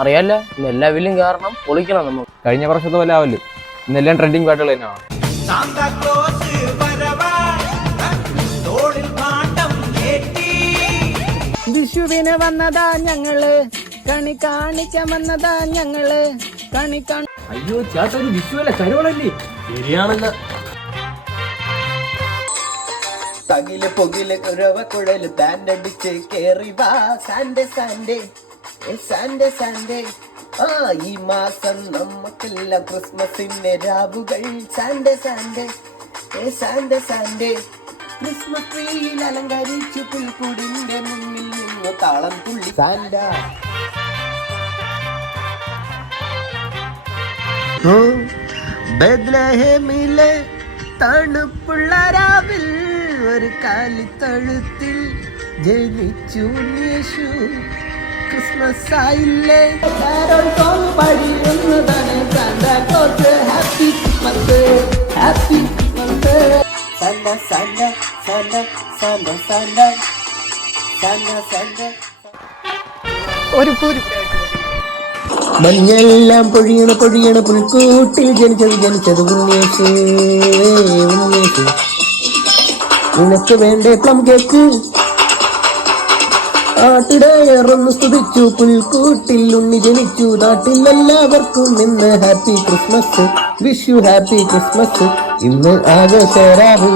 അറിയാല്ല, ഇന്ന് എല്ലാ വില്ലും കാരണം പൊളിക്കണം നമുക്ക്. കഴിഞ്ഞ വർഷത്തെ പോലെ ആവല്ലോ, ഇന്നെല്ലാം ട്രെൻഡിങ് പാട്ടുകൾ തന്നെയാണ്. വിഷുവിന് വന്നതാ ഞങ്ങള്, കണി കാണിക്കാൻ വന്നതാ ഞങ്ങള്, കണി കാണി. അയ്യോ ചേട്ടാ, ഒരു വിഷുവല്ല കരോളല്ലേ? ശരിയാണല്ലോ. തകില് പൊകില് കുരവ കുഴല് ബാൻഡടിച്ച് കേറി വാ സാൻഡേ സാൻഡേ സാൻഡേ സാൻഡേ. ഈ മാസം നമുക്കെല്ലാം ക്രിസ്മസിന്റെ രാവുകൾ സാൻഡേ സാൻഡേ സാൻഡേ സാൻഡേ. ക്രിസ്മസ് ട്രീയിൽ അലങ്കരിച്ചു പുൽക്കൂടിന്റെ മുന്നിൽ നിന്ന് താളം തുള്ളി സാൻഡ. ബെത്ലഹേമിലെ തണുപ്പുള്ള രാവിൽ ഒരു കാലിത്തഴുത്തിൽ ജനിച്ചു യേശു. ക്രിസ്മസ് ആയില്ലേ, ഹാപ്പി ക്രിസ്മസ്, ഹാപ്പി ക്രിസ്മസ്. സാൻഡ സാൻഡ സാൻഡ സാൻഡ സാൻഡ സാൻഡ സാൻഡ. മഞ്ഞെല്ലാം പൊഴിയണ പൊഴിയണ പുൽക്കൂട്ടിൽ ജനിച്ചത് ഉണ്ണീശു ഉണ്ണീശു. നിനക്ക് വേണ്ടേ പ്ലം കേക്ക്? ആട്ടിടയറൊന്ന് സ്തുതിച്ചു, പുൽക്കൂട്ടിൽ ഉണ്ണി ജനിച്ചു. നാട്ടിൽ എല്ലാവർക്കും ഇന്ന് happy Christmas, wish you happy Christmas. ഇന്ന് ആഘോഷരാവ്.